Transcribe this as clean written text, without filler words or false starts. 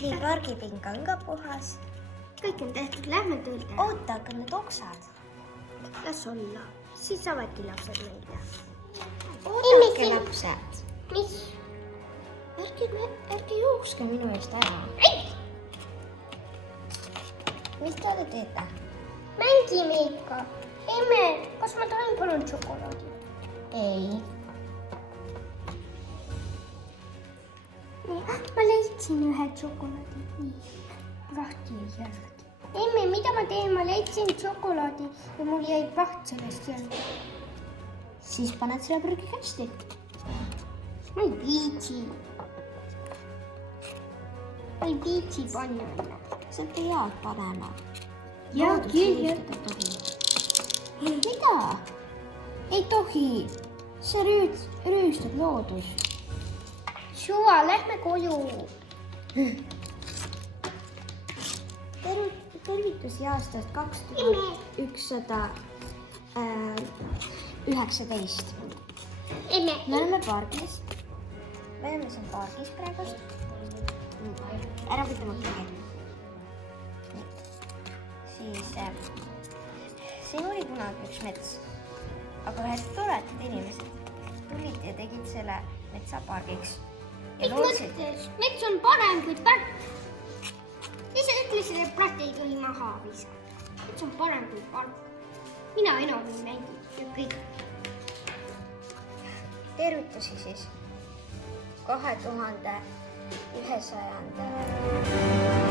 nii, pargipink on ka puhas. Kõik on tehtud, lähme tööle. Oota, aga need oksad. Las olla, siis saavadki lapsed meile. Oodake lapsed. Mis? Ärge jookske minu eest ära. Mis te teete? Mängime ikka. Emme, kas ma tahan palun šokolaadi? Ei. Ma leidsin ühe šokolaadi. Nii, prahti ei jäänud. Emme, mida ma teen? Ma leidsin šokolaadi ja mul jäi praht sellest jäänud. Siis paned selle prügikasti. Ma ei viitsi. Ma ei viitsi panna. Sa pead panema. Ja küll. Mida? Ei tohi. See rüüstab loodus. Suva, lähme koju. Tervitusi aastast 2119. Emme. Me oleme pargis. Me oleme siin pargis praegust. Ära võtta mõttagi. Siis siin oli kunagi üks mets. Aga ühed toredad inimesed tulid ja tegid selle metsapargiks. Mis mõttes? Mets on parem kui park. Siis sa ütlesid, et praht ei tohi maha visata. Mets on parem kui park. Mina enam ei mängi ja kõik. Tervitusi siis 2100.